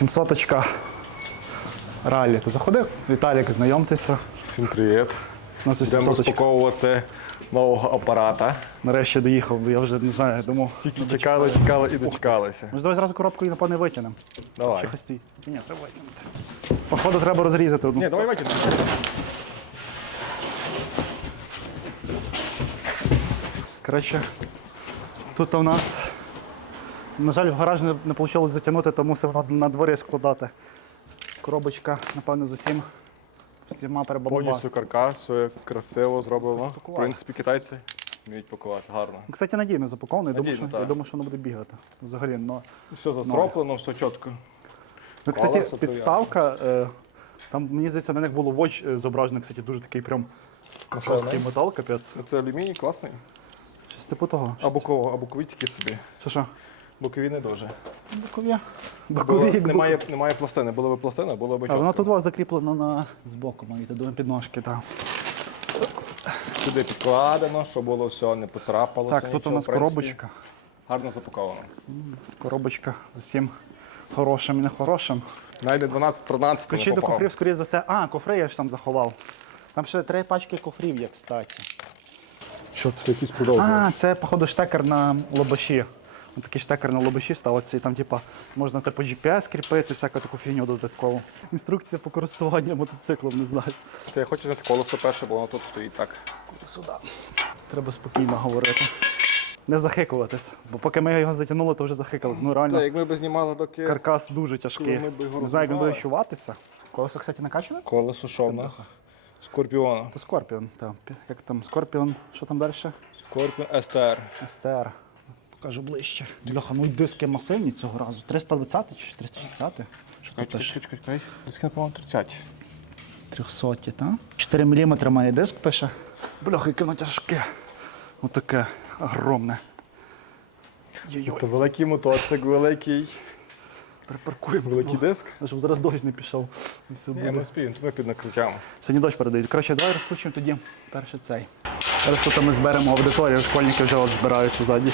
800-очка ралі. Ти заходив? Віталік, знайомтеся. Всім привіт. У нас Будемо 800-очка. розпаковувати нового апарата. Нарешті доїхав, бо я вже не знаю, думав. Чекали і дочекалися. Може, давай зразу коробку і напевне витягнемо. Давай. Чи хай стоїть? Ні, треба витягнути. Походу, треба розрізати одну Ні, сторону. давай викинемо. Коротше, тут у нас, на жаль, в гараж не вийшло затягнути, то мусив на дворі складати. Коробочка, напевно, з всіма перебамбас. Повністю каркас, все красиво зроблено. В принципі, китайці вміють пакувати гарно. Кстати, надійно запакований. Надійно, Я так. думаю, що воно буде бігати. Взагалі, но... Все застроплено, все чітко. Ну, кстати, Колесо підставка, там, мені здається, на них було воч зображений, кстати, дуже такий прям жорсткий метал, капець. Це алюміній класний. Щось типу того. А бокові тільки собі. Що? Бокові не дуже. Бокові. Бокові. Немає пластини. Була б пластина, було б А воно чітко. тут закріплено збоку, маєте, до підножки. Так, Сюди підкладено, щоб було все, не поцарапалося. так тут у нічого. нас В принципі, коробочка. Гарно запаковано. Коробочка з усім хорошим і нехорошим. Найде 12-13 Ключі до кофрів, скоріше за все. А, кофри я ж там заховав. Там ще 3 пачки кофрів є, кстати. Що це якісь продовження? А, це, походу, штекер на лобаші. Ось такий штекер на лобаші ставиться, і там, типа, можна типу GPS кріпити, всяку таку фігню додаткову. Інструкція по користуванню мотоциклом, не знаю. Я хочу знати колесо перше, бо воно тут стоїть так. Сюди. Треба спокійно говорити. Не захикуватись, бо поки ми його затягнули, то вже захикались. Ну реально, Так, як ми б знімали доки каркас дуже тяжкий. Коли ми б його Не знаю, як він буде розбивали. відчуватися. Колесо, кстати, накачане? колесо шовне. Скорпіона. То Скорпіон. Як там Скорпіон, що там далі? Скорпіон СТР. СТР. Покажу ближче. Бляха, ну й диски масивні цього разу. 320 чи 360? Чекай. Диски, по-моєму, 30. 300, так? 4 мм має диск, пише. Бляха, яке воно тяжке. Отаке огромне. Йой-йой. То великий мотоцикл, великий Припаркуємо. диск. Щоб зараз дощ не пішов. І все Ні, буде. ми спіємо, то ми під накриттям. Сьогодні дощ передають. Коротше, давай розпочнемо тоді перший цей. Зараз тут ми зберемо аудиторію, школьники вже от збираються ззаді.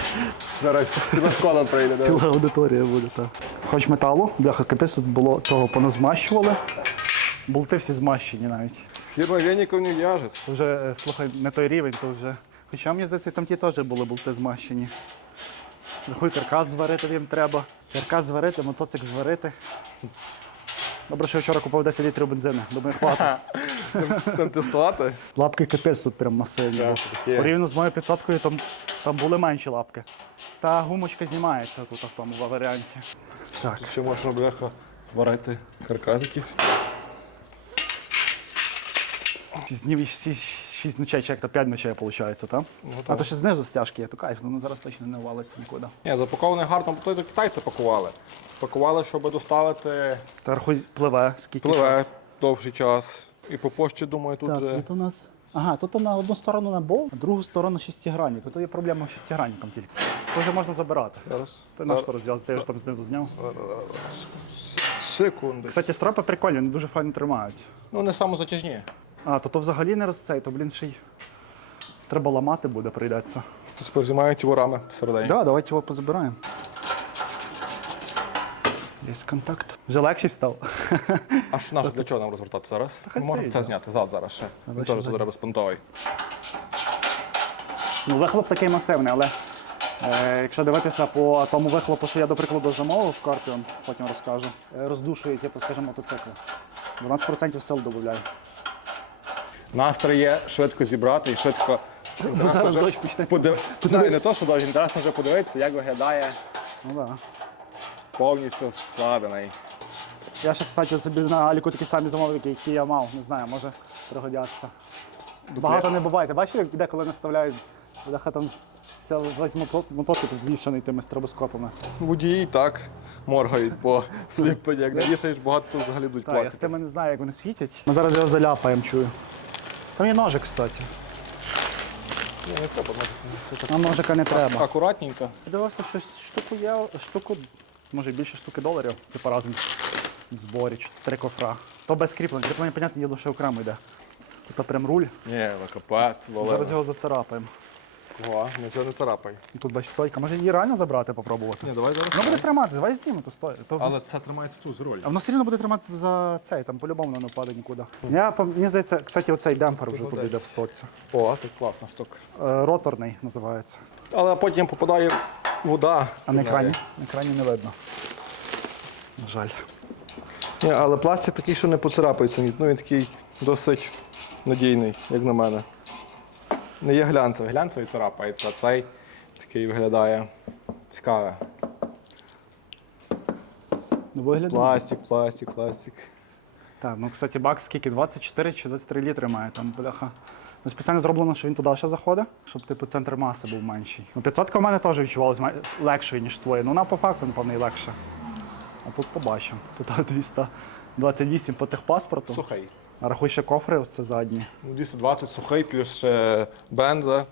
Зараз ціла школа прийде. Ціла аудиторія буде, так. Хоч металу, бляха, капець, тут було того поназмащували. Болти всі змащені навіть. Фірма Вєніков не в'яжеться. То вже, слухай, не той рівень, то вже. Хоча, мені здається, там ті теж були болти змащені. Рахуй, каркас зварити їм треба. Каркас зварити, мотоцикл зварити. Добре, що я вчора купив 10 літрів бензину. Думаю, хватить. Там тестувати? Лапки капець тут прям масивні. Так, таке. Порівняно з моєю 500-кою там були менші лапки. Та гумочка знімається тут в тому варіанті. Так. Ще можна, бляха, зварити каркас якийсь. З днів всі 6 ночей, чи як то 5 ночей виходить, так? А то ще знизу стяжки є, то кайф, воно зараз точно не валиться нікуди. Ні, запакований гарно, бо то китайці пакували. Пакували, щоб доставити, Та рахуй, пливе, скільки пливе часу. довший час. І по пошті, думаю, тут Так, вже... тут у нас. Ага, тут на одну сторону на болт, а другу сторону шестигранник. Тут є проблема з шестигранником тільки. Це вже можна забирати. Зараз. Ти на що розв'язати, я ж там знизу зняв. Секунди. Кстати, стропи прикольні, вони дуже файно тримають. Ну, не самозатяжні. А, то взагалі не розцей, то, блін, ще й треба ламати буде, прийдеться. Тепер знімають його рами всередині. Так, давайте його позабираємо. Є контакт. Вже легший став. А що наш для чого нам розвертати зараз? хай Ми можемо стоїть, це да. зняти зад зараз ще. Він ще теж зад. зараз безпонтовий. Ну, вихлоп такий масивний, але якщо дивитися по тому вихлопу, що я, до прикладу, замовив Scorpion, потім розкажу, роздушує, типу, скажімо, мотоцикл. 12% сил додаю. Настрій є швидко зібрати і швидко... Бо зараз дощ почнеться. Не то, що дощ, інтересно вже подивитися, як виглядає Ну, да. повністю складений. Я ще, кстати, собі на Аліку такі самі замовники, які я мав, не знаю, може пригодяться. Багато не буває. Ти бачив, як деколи наставляють, бляха там весь мотоцикл звішаний тими стробоскопами. Водії так моргають, бо сліпить, як навішаєш, багато тут взагалі будуть Так, я з плакати. тими не знаю, як вони світять. Ми зараз його заляпаємо, чую. Там є ножик, кстати. Ні, не треба. Нам ножика не треба. Акуратненько. Я дивився, що штуку, може більше штуки доларів, типу разом в зборі, 4 кофра. То без кріплення. Кріплення, понятне, є лише окремо йде. Тут прям руль. Ні, лакопад, Зараз його зацарапаємо. О, нічого не царапай. Тут бачиш стойка. Може її реально забрати, попробувати? Ні, давай зараз. Воно буде триматися, давай знімемо ту стойку. Але це тримається тут з ролі. А воно все одно буде триматися за цей, там по-любому воно не впаде нікуди. Мені здається, кстати, оцей демпфер вже туди йде в стоці. О, тут класна штука. Роторний називається. Але потім попадає вода. А на екрані? На екрані не видно. На жаль. Ні, але пластик такий, що не поцарапається. Ну він такий досить надійний, як на мене. Не є глянцевий. Глянцевий царапається, а цей такий виглядає цікаве. Ну, виглядає. Пластик. Так, ну, кстати, бак скільки? 24 чи 23 літри має там, бляха. Ну, спеціально зроблено, що він туди ще заходить, щоб типу центр маси був менший. Ну, 500 в мене теж відчувалась легшою, ніж твоє. Ну, вона по факту, напевно, і легша. А тут побачимо. Тут 228 по техпаспорту. Сухий. А рахуй ще кофри, ось це задні. 220 сухий, плюс ще бенза.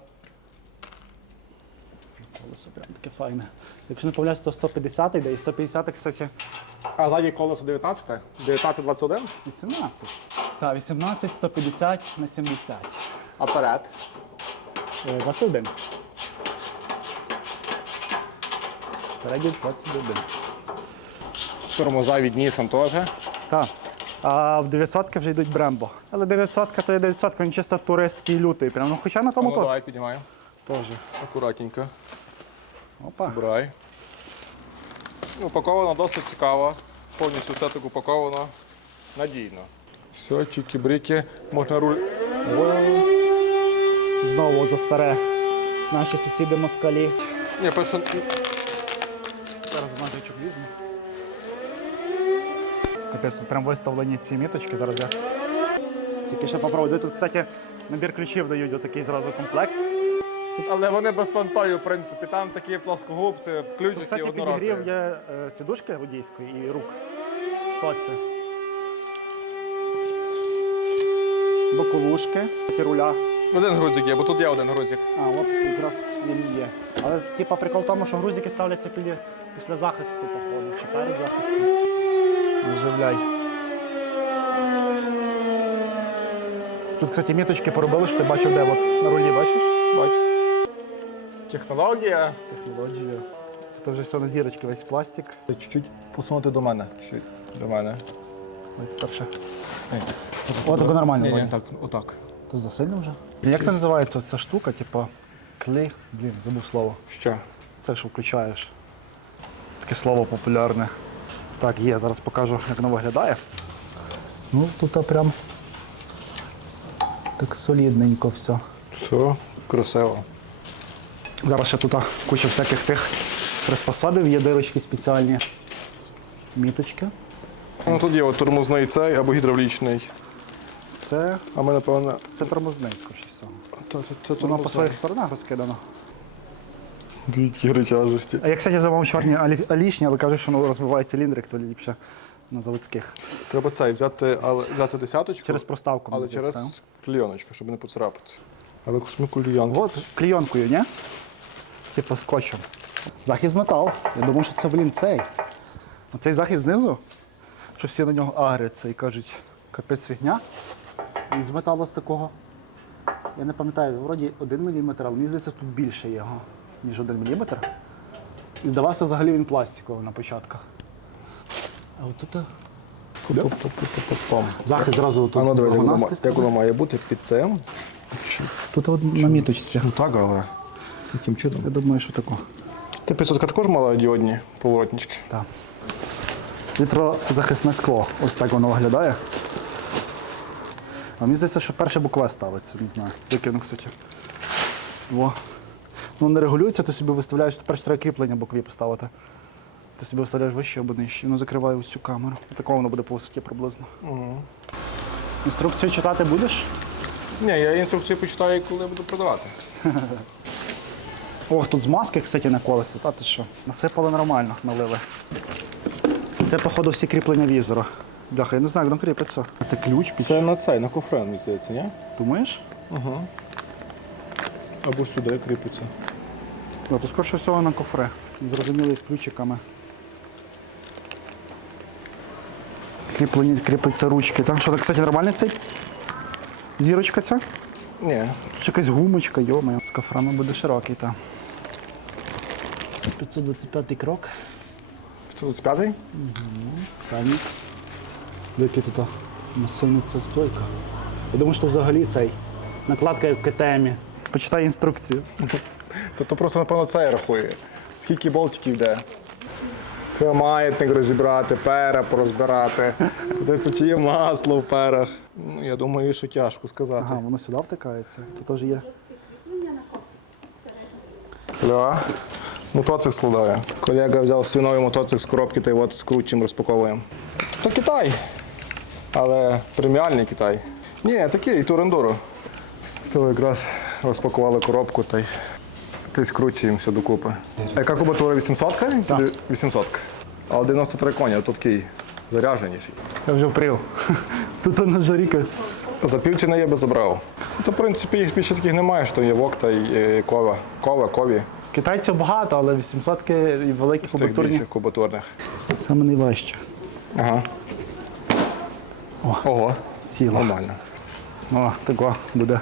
Колесо прям таке файне. Якщо не помиляюсь, то 150 йде, і 150, кстати, А ззаді колесо 19? 19-21? 18. Так, 18, 150 на 70. А вперед? 21. Переді 21. Тормоза від Nissan теж. Так. А в 900 вже йдуть Брембо. Але 900 то є 900, він чисто туристський лютий. Прям. Ну, хоча на тому Ну, то. давай, піднімай. Теж. Акуратненько. Опа. Збирай. Упаковано досить цікаво. Повністю все так упаковано. Надійно. Все, чики-брики. Можна руль. Знову за старе. Наші сусіди москалі. Ні, пише. Зараз ножичок візьму. Капець, тут прям виставлені ці міточки. Зараз я тільки ще попробую. Тут, кстати, набір ключів дають отакий зразу комплект. Але вони без понтою, в принципі. Там такі плоскогубці, ключики Кстати, одноразові. підігрів є сідушки водійської і рук. Стоці. Боковушки, ті руля. Один грузик є, бо тут є один грузик. А, от якраз він і є. Але типа прикол в тому, що грузики ставляться після захисту, походу, чи перед захистом. Оживляй. Тут, кстати, міточки поробили, що ти бачив, де от на рулі, бачиш? Бачиш? Технологія. Технологія. Тут вже все на зірочки, весь пластик. Чуть-чуть посунути до мене. Чуть до мене. Ой, перше. О, так нормально. Ні, вроді. так, отак. Тут засильно вже? Як це називається ця штука, типу, клей? Блін, забув слово. Що? Це що включаєш. Таке слово популярне. Так, є, зараз покажу, як воно виглядає. Ну, тут прям так солідненько все. Все, красиво. Зараз ще тут куча всяких тих приспособів, є дирочки спеціальні. Міточки. Ну, тут є от тормозний цей або гідравлічний. Це, А ми, напевно, це тормозний, скоріше всього. це Воно по своїх сторонах розкидано. Дикі речажості. А я, кстати, замовив чорні алішні, але кажуть, що воно розбиває циліндрик, то ліпше на заводських. Треба цей взяти, але взяти десяточку, Через проставку. але мені здається, через клейоночку, щоб не поцарапати. Але косми клейонки. От, клейонкою, ні? Типу скотчем. Захист з металу. Я думав, що це, блін, цей. Оцей захист знизу, що всі на нього агряться і кажуть, капець фігня. І з металу з такого. Я не пам'ятаю, вроді 1 мм, але мені здається, тут більше його, ніж 1 мм. І здавався взагалі він пластиковий на початках. А от тут захист зразу тут. А ну давай, вогнастий як воно має бути під тим. Тут от на міточці. Ну так, але яким чином? Я думаю, що тако. Ти 500 також мала діодні поворотнички. Так. Вітрозахисне скло. Ось так воно виглядає. А мені здається, що перше бокове ставиться, не знаю. Викину, кстати. Во. Ну, не регулюється, ти собі виставляєш, перше треба кріплення бокові поставити. Ти собі виставляєш вище або нижче. Ну, закриває ось цю камеру. Такого воно буде по висоті приблизно. Інструкцію читати будеш? Ні, я інструкцію почитаю, коли буду продавати. Ох, тут змазки, кстати, на колесі. Та ти що? Насипали нормально, налили. Це, походу, всі кріплення візора. Бляха, я не знаю, як там кріпиться. А це ключ під. Це на цей, на кофрен, мені здається, ні? Думаєш? Або сюди кріпиться. Ну, то скоріше всього на кофре. Зрозумілий з ключиками. Кріпляться ручки. Там що, кстати, нормальний цей? Зірочка ця? Ні. Тут якась гумочка, йома, така фрама буде широкий, та. 525 крок. 525-й? Сальник. Який тут масивна ця стойка. Я думаю, що взагалі цей накладка як в КТМі. Почитай інструкцію. Тобто просто, напевно, це рахує. Скільки болтиків йде. Треба маятник розібрати, пера порозбирати. Подивіться, чи є масло в перах. Ну, я думаю, що тяжко сказати. Ага, воно сюди втикається. Тут теж є. Ля. Мотоцикл складає. Колега взяв свиновий мотоцикл з коробки та от скручуємо, розпаковуємо. То Китай, але преміальний Китай. Ні, такий, турендуро. То якраз розпакували коробку та й скручуємо все докупи. Яка кубатура 800-ка? Так. 800-ка. Але 93 коні, а тут такий зарядженіший. Я вже впрів. Тут на жаріка. За півціни я би забрав. То, в принципі, їх більше таких немає, що є Вокта і Кова. Кові. Китайців багато, але 800-ки і великі З тих кубатурні. більших кубатурних. Саме найважче. Ага. Ого. Сіла. Нормально. О, тако буде.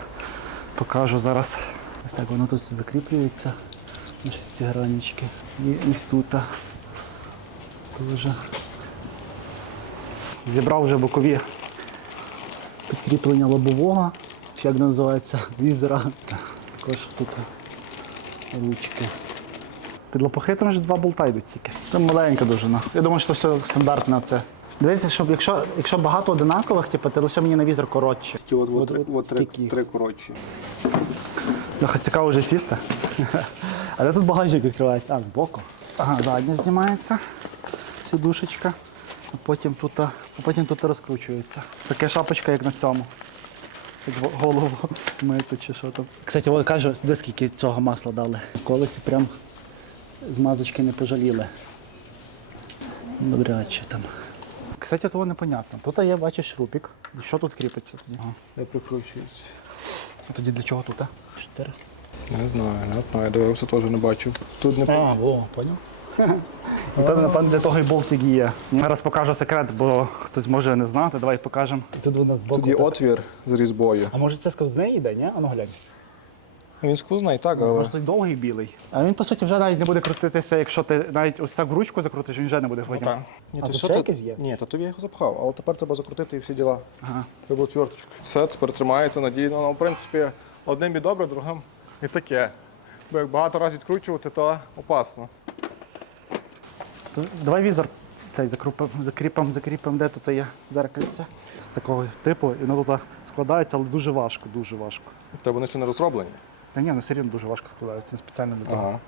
Покажу зараз. Ось так воно тут все закріплюється на шестиграннички. І ось тут. Теж. Зібрав вже бокові підкріплення лобового, чи як називається, візера. Також тут ручки. Під лопухи там вже 2 болта йдуть тільки. Там маленька довжина. Я думаю, що все стандартне це. Дивіться, щоб якщо багато одинакових, типу, ти лише мені на візер коротше. Скільки їх? Три коротші. Нахай цікаво вже сісти. Але тут багажник відкривається. А, збоку. Ага, задня знімається. Сідушечка. А потім тут розкручується. Така шапочка, як на цьому. Як голову мити чи що там. Кстати, я кажу, де скільки цього масла дали. В колесі прям змазочки не пожаліли. Добре, чи там. Кстати, того непонятно. Тут є, бачиш, шрупик. Що тут кріпиться? Ага. Не прикручується. А тоді для чого тут? 4. Не знаю, я дивився, теж не бачив. Тут не А, во, поняв. Напевно, для того і болтик є. Зараз покажу секрет, бо хтось може не знати. Давай покажемо. Тут у нас збоку. Тут є отвір з різьбою. А може це сквозний йде, ні? А ну глянь. Він сквозний, так, але Може той довгий білий. А він, по суті, вже навіть не буде крутитися, якщо ти навіть ось так в ручку закрутиш, він вже не буде потім. так. Ні, А то тут що ще ти- якийсь є? Ні, то тобі я його запхав, але тепер треба закрутити і всі діла. Ага. Треба отверточку. Все, тепер тримається надійно. Ну, в принципі, одним і добре, другим і таке. Бо як багато разів відкручувати, то опасно. То давай візор цей закріпимо, де тут є зеркальце. З такого типу, і воно тут складається, але дуже важко, дуже важко. Та вони ще не розроблені. Та ні, ну все рівно дуже важко складається, спеціально для того. Ага.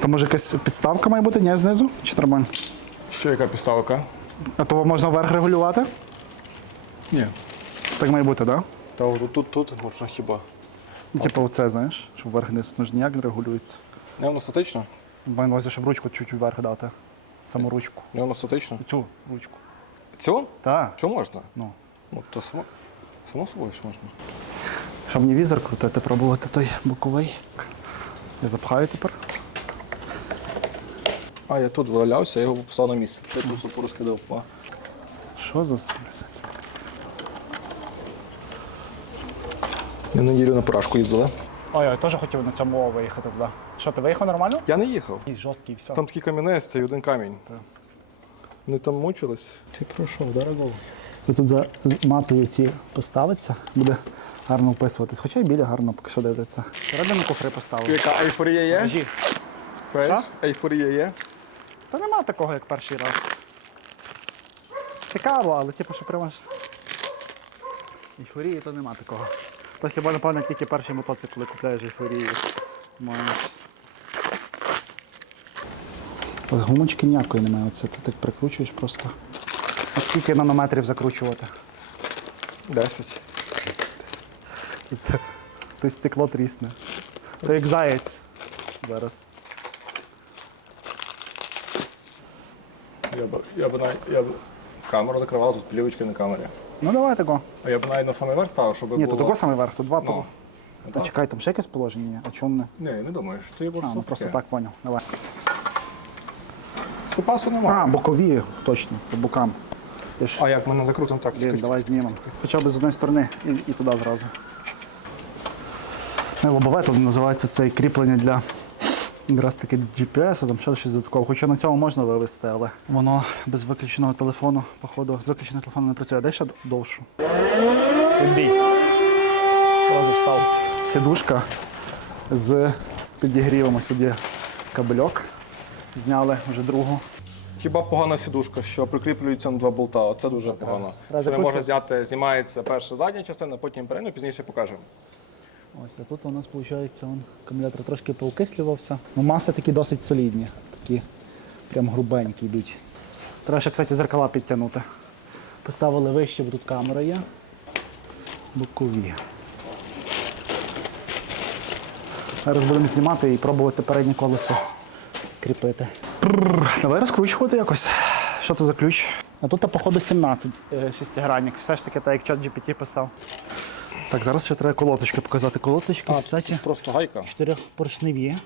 То може якась підставка має бути, ні, знизу? Чи нормально? Що, яка підставка? А то можна вверх регулювати? Ні. Так має бути, так? Та от тут можна хіба. Да? Типу оце, знаєш, щоб вверх не ніяк не регулюється. Не воно статично? Маю на увазі, щоб ручку чуть вверх дати. Саму ручку. Не воно статично. Цю ручку. Цю? Так. Цю можна? Ну. Ну, то само собою що можна. Щоб мені візор крутити, пробувати той боковий. Я запхаю тепер. А, я тут валявся, я його поставив на місце. Я тут порозкидав. О. Що за На неділю на поражку їздили. Ой, я теж хотів на цьому виїхати туди. Що, ти виїхав нормально? Я не їхав. І жорсткий, і все. Там такий камінець, це один камінь. Вони там мучились. Ти пройшов, дорого. Тут за матою ці поставиться, буде гарно вписуватись. Хоча й біля гарно поки що дивляться. Середину кофри поставили. Яка ейфорія є? Кажи. Знаєш? Ейфорія є. Та нема такого, як перший раз. Цікаво, але типу, що прямо ж. Ейфорії то нема такого. То хіба, напевно, тільки перший мотоцикл, коли купляєш ейфорію. Маєш. От гумочки ніякої немає, оце ти так прикручуєш просто. А скільки нанометрів закручувати? 10. Тут стекло трісне. То як заєць. Зараз. Я б камеру закривав, тут плівочки на камері. Ну давай тако. А я б навіть на самий верх ставив, щоб Ні, було... тут такий самий верх, тут два Ну, того. А чекай, там ще якесь положення є? А чому не? Ні, не думаєш. То є А, ну просто так поняв. Давай. Сипасу немає. А, бокові, точно, по бокам. Я ж... А як ми не закрутимо так? Блін, давай знімемо. Хоча б з одної сторони і туди зразу. Лобове, тут називається це кріплення для якраз таки GPS, там ще щось додатково. Хоча на цьому можна вивезти, але воно без виключеного телефону, походу, з виключеного телефону не працює. Дай ще довшу. Відбій. Одразу встав. Сідушка з підігрівом. Ось тут є кабельок. Зняли вже другу. Хіба погана сідушка, що прикріплюється на 2 болта. Оце дуже погано. Раз Це не закручує? можна зняти, знімається перша задня частина, потім передня, пізніше покажемо. Ось, а тут у нас, виходить, акумулятор трошки поукислювався. Ну, маси такі досить солідні, такі прям грубенькі йдуть. Треба ще, кстати, зеркала підтягнути. Поставили вище, бо тут камера є. Бокові. Зараз будемо знімати і пробувати переднє колесо кріпити. Давай розкручувати якось. Що це за ключ? А тут, походу, 17 шестигранник. Все ж таки, так як чат GPT писав. Так, зараз ще треба колоточки показати. Колоточки, кстати, Просто гайка. 4-поршневі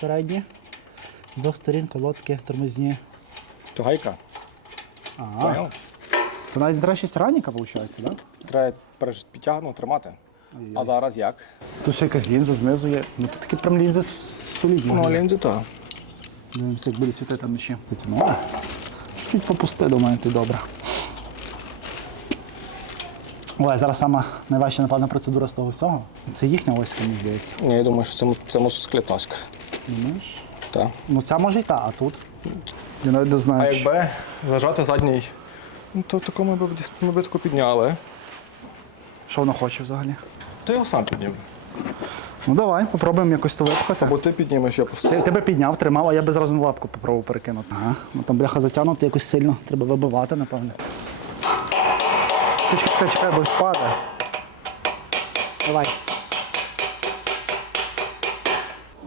передні. З двох сторін колодки тормозні. То гайка. Поняв? То навіть треба шестигранника, виходить, так? Да? Треба підтягнути, тримати. А зараз як? Тут ще якась лінза знизу є. Ну тут такі прям лінзи солідні. Ну, лінзи так. Дивимося, як буде світити вночі. Затягнула. Чуть попусти, думаю, ти добре. Ой, зараз сама найважча, напевно, процедура з того всього. Це їхня оська, мені здається. Ні, я думаю, що це мотоциклетаська. Думаєш? Так. Ну ця може і та, а тут? Я навіть не знаю. А якби зажати задній, ну, то такому ми б таку підняли. Що воно хоче взагалі? То я його сам підніму. Ну давай, попробуємо якось то випхати. Бо ти піднімеш, я просто. Ти тебе підняв, тримав, а я би зразу на лапку попробував перекинути. Ага. Ну там бляха затягнути якось сильно. Треба вибивати, напевно. Чекай, бо впаде. Давай.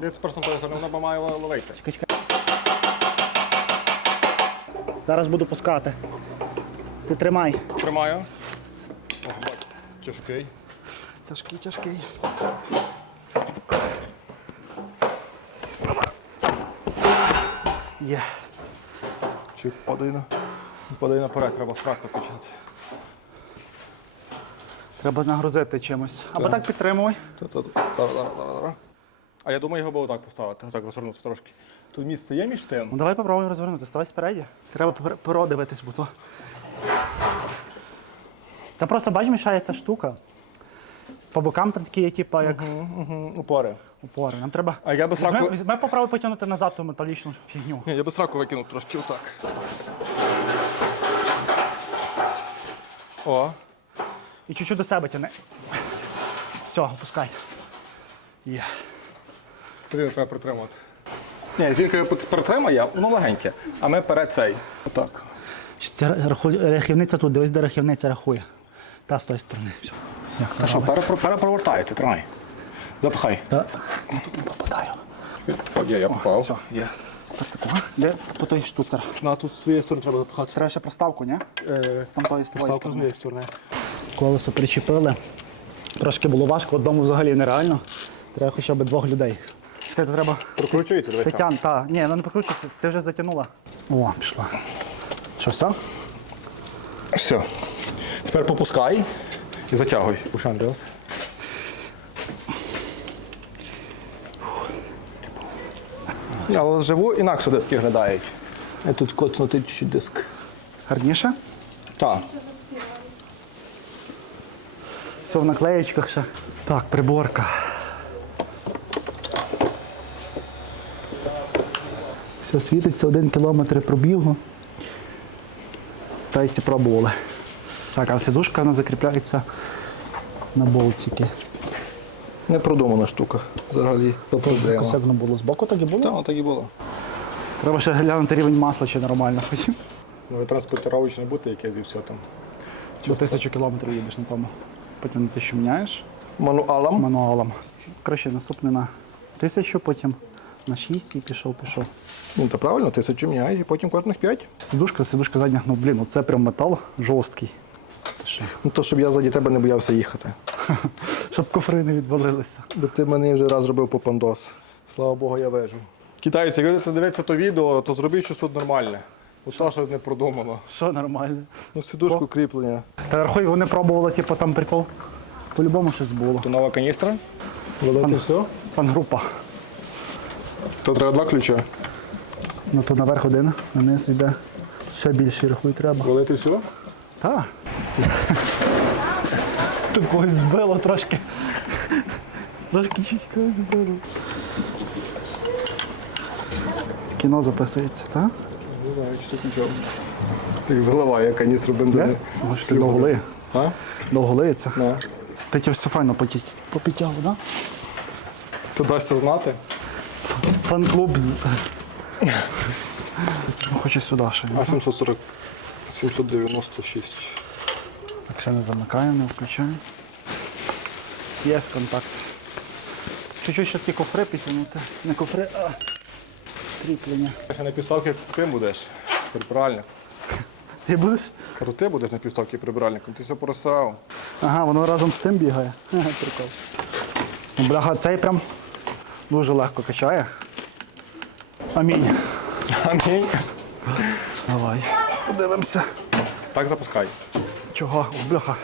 Я тепер сам сторони, вона має ловити. Чекай. Зараз буду пускати. Ти тримай. Тримаю. Ого, бач, тяжкий. Тяжкий. Є. Чи падай наперед, треба сраку качати. Треба нагрузити чимось. Або так підтримуй. Та-та-та. А я думаю, його було так поставити, так розвернути трошки. Тут місце є між тим? Ну давай попробуємо розвернути. Ставай спереді. Треба перо дивитись, бо то. Та просто бач, мішається штука. По бокам там такі є, типу, як Упори. опори. Нам треба. А я би сраку. Ми попробуй потягнути назад ту металічну фігню. Ні, я би сраку викинув трошки отак. О. І чуть-чуть до себе тяни. Все, опускай. Є. Все рівно треба притримати. Ні, жінка притримає, воно легеньке. А ми перед цей. Отак. Це рахівниця тут, дивись, де рахівниця рахує. Та з тої сторони. Все. Як то А що, робить? перепровертаєте, тримай. Запхай. Та. Тут не попадаю. Я попав. Все, є. Тепер такого. Де по той штуцер? На, тут з твоєї сторони треба запхати. Треба ще проставку, ні? З тамтої з твоєї Ставку з сторони. моєї сторони. Колесо причепили. Трошки було важко, одному взагалі нереально. Треба хоча б 2 людей. Це треба. Прокручується, дивись там. Тетян, та. Ні, вона не прокручується, ти вже затягнула. О, пішла. Що, все? Все. Тепер попускай і затягуй. Пуш, Андріас. Але вживу інакше диски виглядають. Тут коцнути чуть диск. Гарніше? Так. Все в наклеєчках ще. Так, приборка. Все світиться, 1 кілометр пробігу. Тайці пробували. Так, а сидушка вона закріпляється на болтики. Непродумана штука взагалі. Якось як воно було збоку, так і було. Так, так і було. Треба ще глянути рівень масла, чи нормально. Ну, транспортирович не бути, яке і все там. До 1000 кілометрів їдеш на тому. Потім на 1000 міняєш Мануалом. мануалом. Коротше, наступний на 1000, потім на 6 і пішов. Ну, то правильно, 1000 міняєш і потім кожних 5. Сидушка задня, ну блін, оце прям метал жорсткий. Ти що? Ну, то, щоб я ззаді тебе не боявся їхати. Щоб кофри не відвалилися. Бо ти мене вже раз робив попандос. Слава Богу, я вижу. Китайці, якщо ти дивитися то відео, то зробіть щось тут нормальне. От та щось не продумано. Що нормально? Ну, сідушку кріплення. Та рахуй, вони пробували, типу, там прикол. По-любому щось було. То нова каністра? Велике все? Фан-група. То треба 2 ключа. Ну тут наверх один, на низ йде. Ще більше рахуй треба. Велике все? Так. Тут когось збило трошки. Трошки чуть когось збило. Кіно записується, так? Не знаю, чи це ключом. Так заливає каністру бензину. Може ти довго лиє. А? Довго лиється. Не. Ти ті все файно попітяв, так? То дасться знати. Фан-клуб з... Хоче сюди ще. А 740, 796. Так ще не замикаємо, не включаємо. Є контакт. Чуть-чуть ще ті кофри підтягнути. Не кофри, а кріплення. Ще на півставки ти будеш прибиральник. Ти будеш? Кажу, ти будеш на півставки прибиральником, ти все порозсирав. Ага, воно разом з тим бігає. Ха, прикол. Ну, бляха, цей прям дуже легко качає. Амінь. Амінь. Давай. Подивимося. Так запускай. Чого? О, бляха.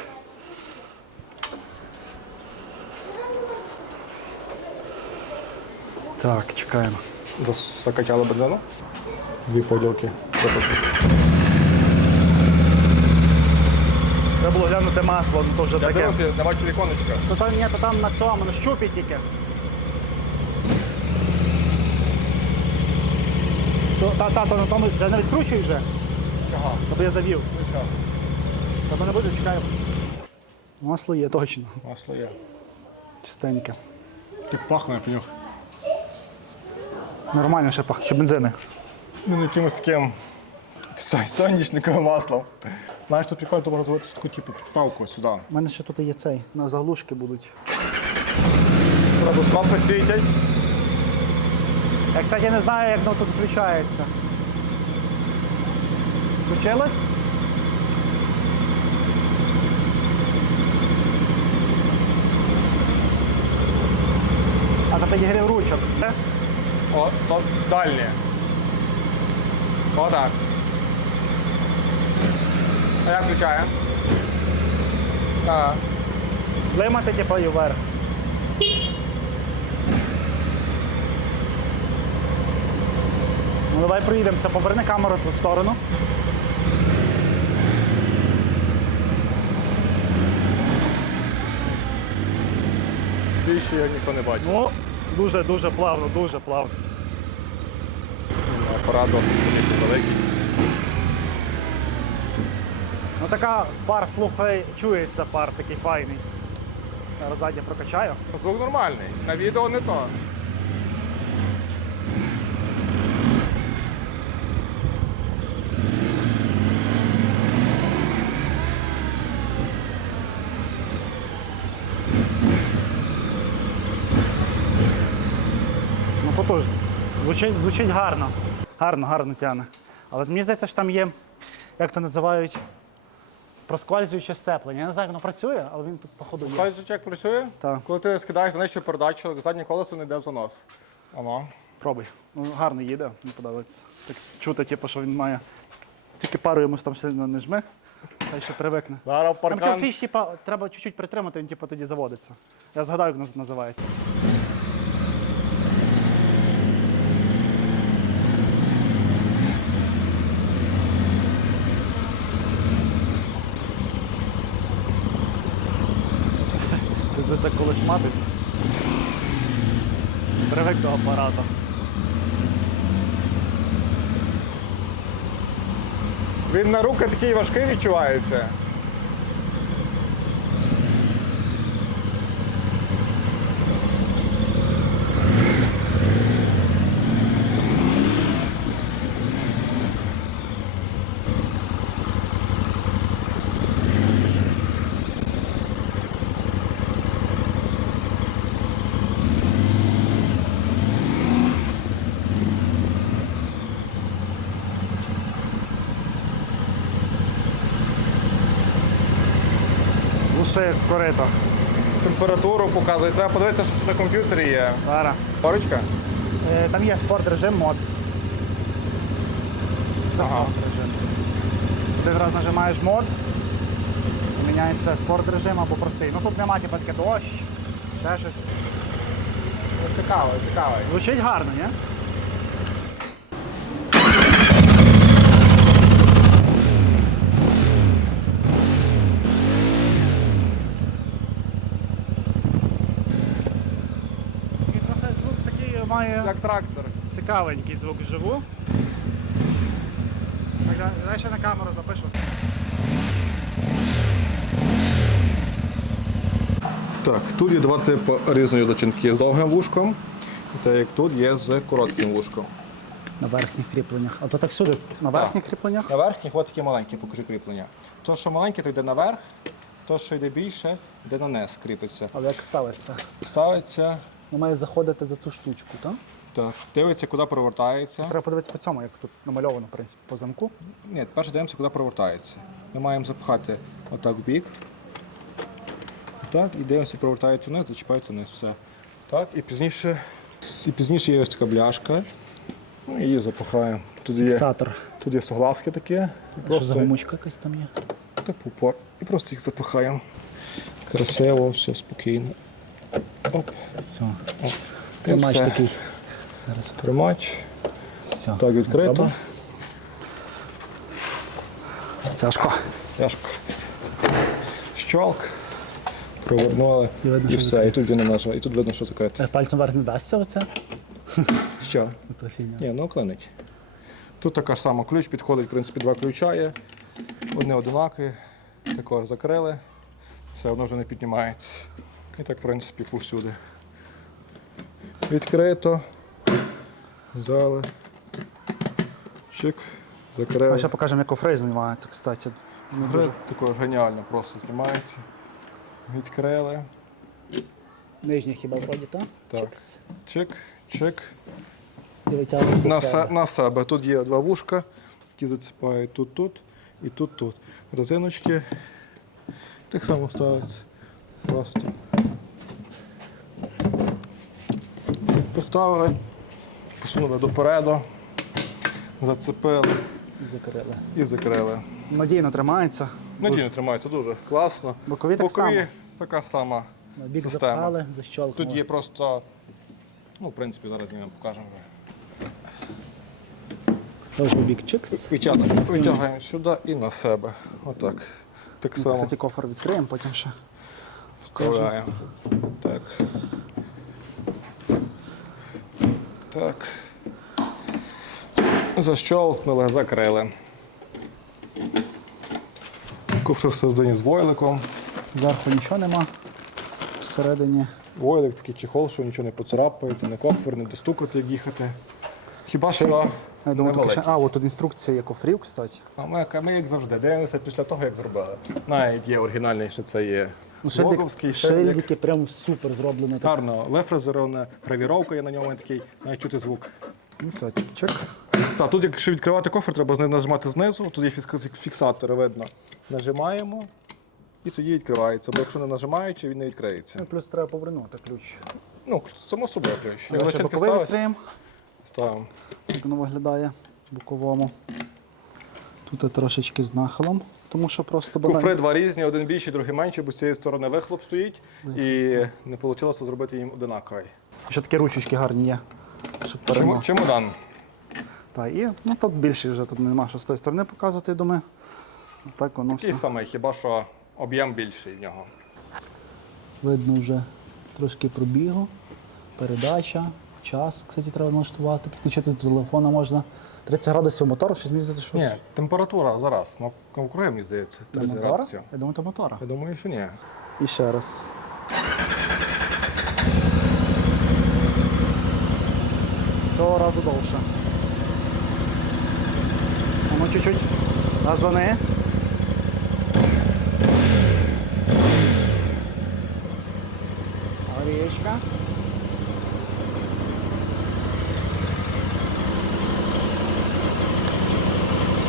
Так, чекаємо. Закачали бензину. 2 поділки. Треба було глянути масло, ну то вже Я таке. дивився, не бачу віконечка. То там, ні, то там на цьому, на щупі тільки. То на тому, це не відкручуй вже, Чого? аби я завів. Ну що? Та не буде, чекаю. Масло є, точно. Масло є. Чистеньке. Як пахне, понюх. Нормально ще пахне, чи бензини. Ну, якимось таким сонячниковим маслом. Знаєш, тут прикольно, то можна зробити таку типу підставку сюди. У мене ще тут є цей, на заглушки будуть. Стробоскопи світять. Я, кстати, не знаю, як воно тут включається. Включилось? А то підігрів ручок. О, то дальнє. О, так. А як включає? Так. Блимати типу і вверх. Ну давай проїдемося, поверни камеру в ту сторону. Більше як ніхто не бачить. Ну, дуже плавно, дуже плавно. Апарат досить сильний, великий. Ну така пар, слухай, чується пар такий файний. Зараз заднє прокачаю. Звук нормальний. На відео не то. Ну потужно. Звучить гарно. Гарно тягне. Але мені здається, що там є, як то називають, проскальзуюче сцеплення. Я не знаю, як воно працює, але він тут походу є. Бачиш, як працює? Так. Коли ти скидаєш за нижчу передачу, заднє колесо не йде в занос. Ано. Пробуй. Ну, гарно їде, мені подобається. Так чути, типу, що він має. Тільки пару йому там сильно не жми, хай ще привикне. Зараз Там паркан. свіч, типу, треба чуть-чуть притримати, він типу, тоді заводиться. Я згадаю, як називається. Ти за так коли шматиться. Привик до апарату. Він на руки такий важкий відчувається. Лише корито. Температуру показує. Треба подивитися, що на комп'ютері є. Зараз. Корочка? Там є спорт режим, мод. Це Ага. спорт режим. Один раз нажимаєш мод, міняється спорт режим або простий. Ну тут немає типу таке дощ, ще щось. Цікаво, цікаво. Звучить гарно, ні? І трохи звук такий має Як трактор. цікавенький звук вживу. Так, я ще на камеру запишу. Так, тут є два типи різної зачинки з довгим вушком, та як тут є з коротким вушком. На верхніх кріпленнях. А то так сюди, на верхніх кріпленнях? На верхніх ось такі маленькі, покажу кріплення. То, що маленьке, то йде наверх, то, що йде більше, йде на низ, кріпиться. Але як ставиться? Ставиться, Воно має заходити за ту штучку, так? так, дивиться, куди провертається. Треба подивитися по цьому, як тут намальовано, в принципі, по замку. Ні, перше дивимося, куди провертається. Ми маємо запхати отак в бік. Так, і дивимося, провертається вниз, зачіпається вниз, все. Так, і пізніше є ось така бляшка. Ну, її запихаємо. Фіксатор. Тут є согласки такі. Що за гумочка якась там є? Типу пор. І просто їх запихаємо. Красиво, все спокійно. Оп. Все. Оп. Тримач І все. такий. Зараз. Тримач. Все. Так, відкрито. Треба. Тяжко. Тяжко. Щолк. Провернули. І видно, І що все. І тут вже не нажав. І тут видно, що закрито. Пальцем вверх не дасться оце? Що? Ото фігня. Ні, ну клинить. Тут така ж сама ключ, підходить, в принципі, два ключа є. Одне одинакові. Також закрили. Все одно вже не піднімається. І так, в принципі, повсюди. Відкрито. Взяли. Чик. Ми Закрили. ще покажемо, як офрейз знімається, кстати. Не дуже. Також геніально просто знімається. Відкрили. Нижня хіба вроді, так? Так. Чикс. Чик, чик. І витягуємо до На, себе. на себе. Тут є два вушка, які заціпають тут і тут. Резиночки. Так само ставиться. Просто. Поставили, посунули допереду, зацепили Закрили. і закрили. Надійно тримається. Надійно тримається дуже класно. Бокові так само. така сама На бік система. запхали, защолкнули. Тут є просто, ну, в принципі, зараз ми покажемо. Теж в бік чикс. Витягаємо сюди і на себе. Отак. Так само Кстати, кофер відкриємо, потім ще. вкладаємо. Так. Так. Защолкнули, закрили. Кофр всередині з войликом. Зверху нічого нема. Всередині. Войлик такий чехол, що нічого не поцарапається, не кофр, не достукати, як їхати. Хіба що Я думаю, тут ще... невеликий. А, от тут інструкція є кофрів, кстати. А ми, як завжди, дивимося після того, як зробили. Навіть є оригінальний, що це є Гоговський шильдик. Шильдики прям супер зроблені. Так. Гарно вифрезерована, гравіровка є на ньому такий, навіть чути звук. Ну, все, чик. Так, тут, якщо відкривати кофр, треба нажимати знизу, тут є фіксатори, видно. Нажимаємо і тоді відкривається, бо якщо не нажимаючи, він не відкриється. Ну, плюс треба повернути ключ. Ну, само собою ключ. Як Ще зачинки боковий ставиш, відкриємо, ставимо. як воно виглядає боковому. Тут трошечки з нахилом, тому що просто Куфри два різні, один більший, другий менший, бо з цієї сторони вихлоп стоїть і не вийшло зробити їм одинаковий. Ще такі ручечки гарні є, щоб переносити. Чемодан. Так, і ну, тут більший вже, тут нема що з тої сторони показувати, я думаю. Так воно Такий все. самий, хіба що об'єм більший в нього. Видно вже трошки пробігу, передача, час, кстати, треба налаштувати, підключити до телефона можна. 30 градусів мотору, щось мені здається, що Ні, температура зараз, округи, мені здається, 30 мотора? градусів. Я думаю, то мотора. Я думаю, що ні. І ще раз. Цього разу довше. А ну чуть-чуть газани. Горічка.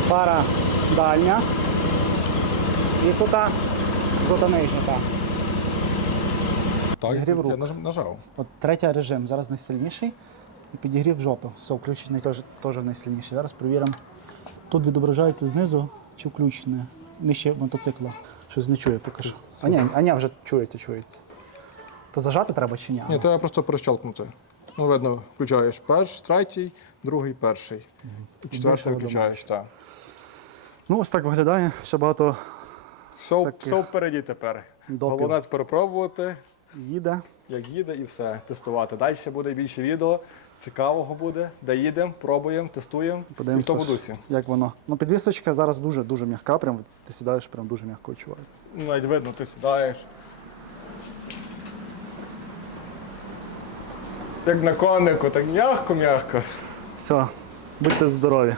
Пара дальня. І кута нижня, так. Так, Підігрів я рук. нажав. От третій режим, зараз найсильніший. І підігрів жопи. Все, включений теж найсильніший. Зараз перевіримо. Тут відображається знизу чи включене. Нижче мотоцикла. Щось не чує поки що. А ні, вже чується. То зажати треба чи ні? Ні, треба просто перещелкнути. Ну, видно, включаєш перший, третій, другий, перший. Четвертий Більше виключаєш, так. Ну, ось так виглядає. Ще багато Все впереді тепер. допів. Головне перепробувати, їде. як їде, і все, тестувати. Далі буде більше відео, цікавого буде, де їдемо, пробуємо, тестуємо. І в Подивимося, тому дусі. як воно. Ну, підвісочка зараз дуже-дуже м'яка, прям ти сідаєш, прям дуже м'яко відчувається. Ну, навіть видно, ти сідаєш. Як на конику, так м'яко-м'яко. Все, будьте здорові.